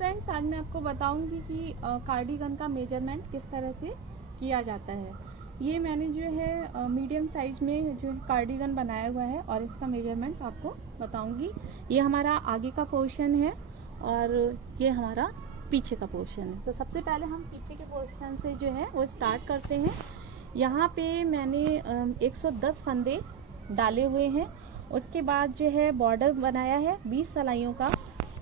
Friends, आज मैं आपको बताऊंगी कि कार्डिगन का मेजरमेंट किस तरह से किया जाता है। ये मैंने जो है मीडियम साइज में जो कार्डिगन बनाया हुआ है और इसका मेजरमेंट आपको बताऊंगी। ये हमारा आगे का पोर्शन है और ये हमारा पीछे का पोर्शन है। तो सबसे पहले हम पीछे के पोर्शन से जो है वो स्टार्ट करते हैं। यहाँ पे मैंने 110 फंदे डाले हुए हैं। उसके बाद जो है बॉर्डर बनाया है 20 सलाइयों का,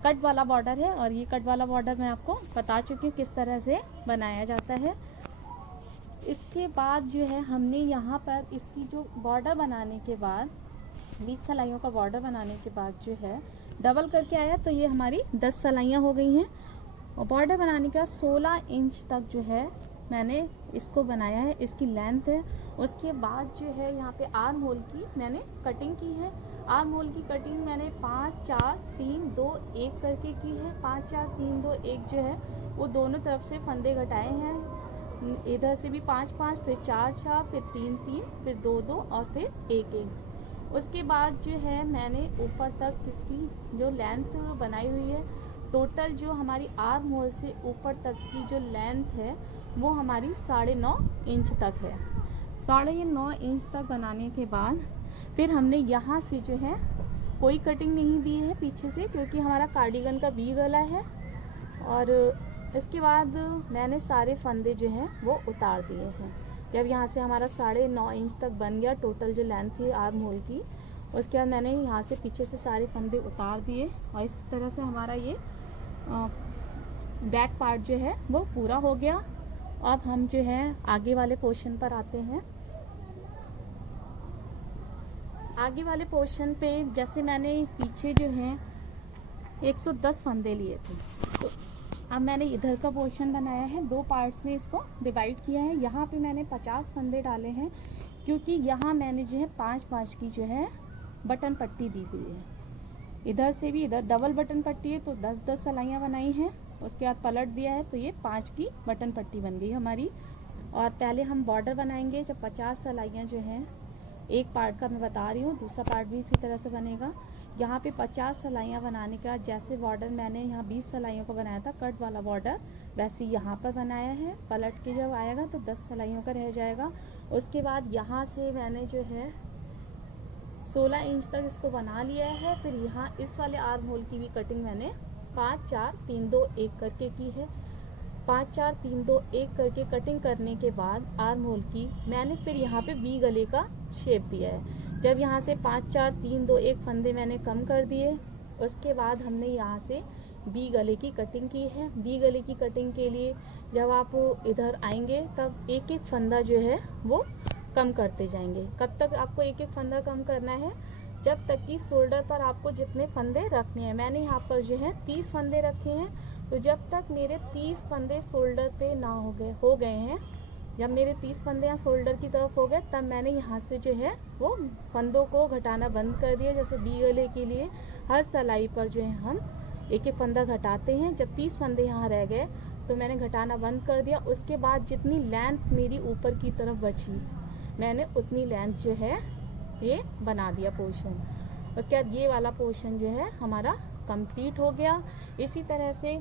कट वाला बॉर्डर है। और ये कट वाला बॉर्डर मैं आपको बता चुकी हूँ किस तरह से बनाया जाता है। इसके बाद जो है हमने यहाँ पर इसकी जो बॉर्डर बनाने के बाद 20 सलाइयों का बॉर्डर बनाने के बाद जो है डबल करके आया, तो ये हमारी 10 सलाइयाँ हो गई हैं। और बॉर्डर बनाने का 16 इंच तक जो है मैंने इसको बनाया है, इसकी लेंथ है। उसके बाद जो है यहाँ पे आर्म होल की मैंने कटिंग की है। आर्म होल की कटिंग मैंने 5 4 3 2 1 करके की है। 5 4 3 2 1 जो है वो दोनों तरफ से फंदे घटाए हैं। इधर से भी 5 5, फिर 4 4, फिर 3 3, फिर 2 2 और फिर 1 1। उसके बाद जो है मैंने ऊपर तक इसकी जो लेंथ बनाई हुई है, टोटल जो हमारी आर्म होल से ऊपर तक की जो लेंथ है वो हमारी 9.5 इंच तक है। 9.5 इंच तक बनाने के बाद फिर हमने यहाँ से जो है कोई कटिंग नहीं दी है पीछे से, क्योंकि हमारा कार्डिगन का वी गला है। और इसके बाद मैंने सारे फंदे जो हैं वो उतार दिए हैं। जब यहाँ से हमारा 9.5 इंच तक बन गया टोटल जो लेंथ थी आर्म होल की, उसके बाद मैंने यहाँ से पीछे से सारे फंदे उतार दिए और इस तरह से हमारा ये बैक पार्ट जो है वो पूरा हो गया। अब हम जो है आगे वाले पोर्शन पर आते हैं। आगे वाले पोर्शन पे जैसे मैंने पीछे जो है 110 फंदे लिए थे, तो अब मैंने इधर का पोर्शन बनाया है, 2 पार्ट्स में इसको डिवाइड किया है। यहाँ पे मैंने 50 फंदे डाले हैं, क्योंकि यहाँ मैंने जो है 5 5 की जो है बटन पट्टी दी हुई है। इधर से भी, इधर डबल बटन पट्टी है तो 10 10 सलाइयाँ बनाई हैं। उसके बाद पलट दिया है तो ये 5 की बटन पट्टी बन गई हमारी। और पहले हम बॉर्डर बनाएंगे। जब 50 सलाइयाँ जो हैं, एक पार्ट का मैं बता रही हूँ, दूसरा पार्ट भी इसी तरह से बनेगा। यहाँ पे 50 सलाइयाँ बनाने का, जैसे बॉर्डर मैंने यहाँ 20 सलाइयों का बनाया था कट वाला बॉर्डर, वैसे यहाँ पर बनाया है। पलट के जब आएगा तो 10 सलाइयों का रह जाएगा। उसके बाद यहाँ से मैंने जो है 16 इंच तक इसको बना लिया है। फिर यहाँ इस वाले आर्म होल की भी कटिंग मैंने 5 4 3 2 1 करके की है। 5 4 3 2 1 करके कटिंग करने के बाद आर्म होल की मैंने फिर यहाँ पे वी गले का शेप दिया है। जब यहाँ से 5 4 3 2 1 फंदे मैंने कम कर दिए, उसके बाद हमने यहाँ से वी गले की कटिंग की है। वी गले की कटिंग के लिए जब आप इधर आएंगे तब एक एक फंदा जो है वो कम करते जाएंगे। कब तक आपको एक एक फंदा कम करना है? जब तक कि शोल्डर पर आपको जितने फंदे रखने हैं, मैंने यहाँ पर जो है 30 फंदे रखे हैं। तो जब तक मेरे 30 फंदे शोल्डर पे ना हो गए हैं, जब मेरे 30 फंदे यहाँ शोल्डर की तरफ हो गए, तब मैंने यहाँ से जो है वो फंदों को घटाना बंद कर दिया। जैसे वी गले के लिए हर सलाई पर जो है हम एक एक फंदा घटाते हैं। जब 30 फंदे यहाँ रह गए तो मैंने घटाना बंद कर दिया। उसके बाद जितनी लेंथ मेरी ऊपर की तरफ बची, मैंने उतनी लेंथ जो है ये बना दिया पोर्शन। उसके बाद ये वाला पोर्शन जो है हमारा कंप्लीट हो गया। इसी तरह से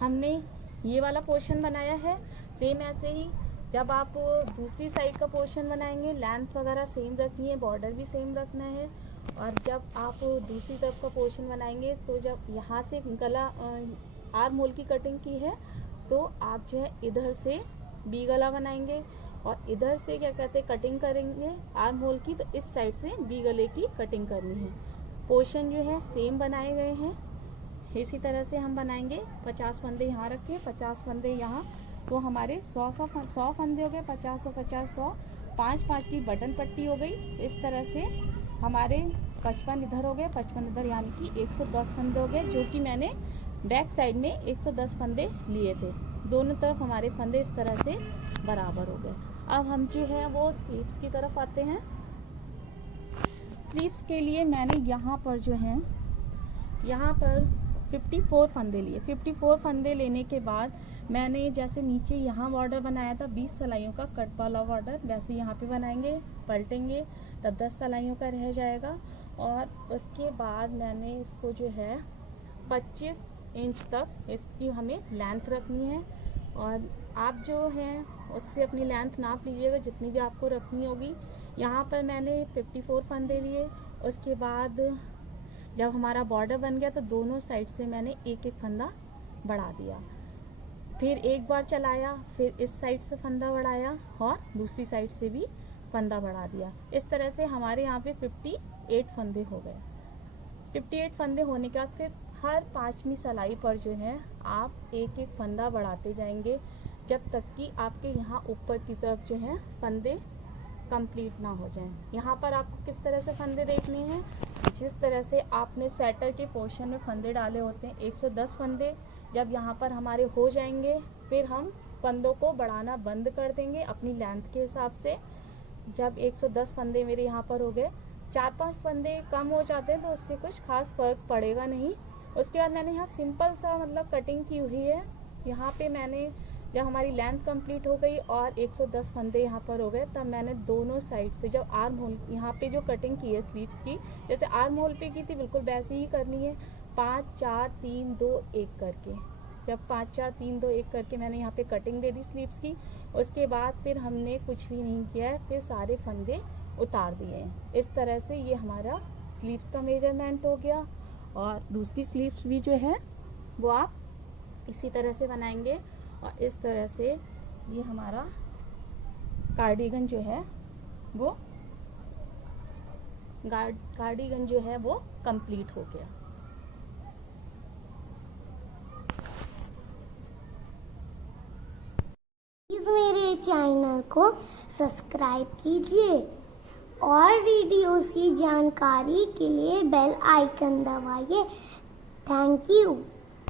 हमने ये वाला पोर्शन बनाया है। सेम ऐसे ही जब आप दूसरी साइड का पोर्शन बनाएंगे, लेंथ वगैरह सेम रखनी है, बॉर्डर भी सेम रखना है। और जब आप दूसरी तरफ का पोर्शन बनाएंगे तो जब यहाँ से गला आर्म होल की कटिंग की है तो आप जो है इधर से वी गला बनाएंगे और इधर से क्या कहते हैं कटिंग करेंगे आर्म होल की, तो इस साइड से वी गले की कटिंग करनी है। पोर्शन जो है सेम बनाए गए हैं। इसी तरह से हम बनाएंगे। 50 फंदे यहाँ रखे, 50 फंदे यहाँ, तो हमारे 100 फंदे हो गए। 50 और 50 100, 5 5 की बटन पट्टी हो गई। इस तरह से हमारे 55 इधर हो गए, 55 इधर, यानी कि 110 फंदे हो गए, जो कि मैंने बैक साइड में 110 फंदे लिए थे। दोनों तरफ हमारे फंदे इस तरह से बराबर हो गए। अब हम जो है वो स्लीव्स की तरफ आते हैं। स्लीव्स के लिए मैंने यहाँ पर जो है यहाँ पर 54 फंदे लिए। 54 फंदे लेने के बाद मैंने जैसे नीचे यहाँ बॉर्डर बनाया था 20 सलाइयों का कट वाला बॉर्डर, वैसे यहाँ पे बनाएंगे, पलटेंगे तब 10 सलाइयों का रह जाएगा। और उसके बाद मैंने इसको जो है 25 इंच तक इसकी हमें लेंथ रखनी है। और आप जो हैं उससे अपनी लेंथ नाप लीजिएगा जितनी भी आपको रखनी होगी। यहाँ पर मैंने 54 फंदे लिए। उसके बाद जब हमारा बॉर्डर बन गया तो दोनों साइड से मैंने एक एक फंदा बढ़ा दिया। फिर एक बार चलाया, फिर इस साइड से फंदा बढ़ाया और दूसरी साइड से भी फंदा बढ़ा दिया। इस तरह से हमारे यहाँ पे 58 फंदे हो गए। 58 फंदे होने के बाद फिर हर 5वीं सिलाई पर जो है आप एक एक फंदा बढ़ाते जाएंगे जब तक कि आपके यहाँ ऊपर की तरफ जो है फंदे कंप्लीट ना हो जाएं। यहाँ पर आपको किस तरह से फंदे देखने हैं, जिस तरह से आपने स्वेटर के पोर्शन में फंदे डाले होते हैं 110 फंदे। जब यहाँ पर हमारे हो जाएंगे फिर हम फंदों को बढ़ाना बंद कर देंगे अपनी लेंथ के हिसाब से। जब 110 फंदे मेरे यहाँ पर हो गए, 4-5 फंदे कम हो जाते हैं तो उससे कुछ खास फर्क पड़ेगा नहीं। उसके बाद मैंने यहाँ सिंपल सा मतलब कटिंग की हुई है। यहाँ पे मैंने जब हमारी लेंथ कंप्लीट हो गई और 110 फंदे यहाँ पर हो गए तब मैंने दोनों साइड से जब आर्म होल यहाँ पे जो कटिंग की है स्लीव्स की, जैसे आर्म होल पे की थी बिल्कुल वैसे ही करनी है। 5 4 3 2 1 करके, जब 5 4 3 2 1 करके मैंने यहाँ पे कटिंग दे दी स्लीव्स की। उसके बाद फिर हमने कुछ भी नहीं किया है, फिर सारे फंदे उतार दिए हैं। इस तरह से ये हमारा स्लीव्स का मेजरमेंट हो गया। और दूसरी स्लीव्स भी जो है वो आप इसी तरह से बनाएंगे। और इस तरह से ये हमारा कार्डिगन जो है वो कार्डिगन जो है वो कंप्लीट हो गया। प्लीज मेरे चैनल को सब्सक्राइब कीजिए और वीडियोस की जानकारी के लिए बेल आइकन दबाइए। Thank you.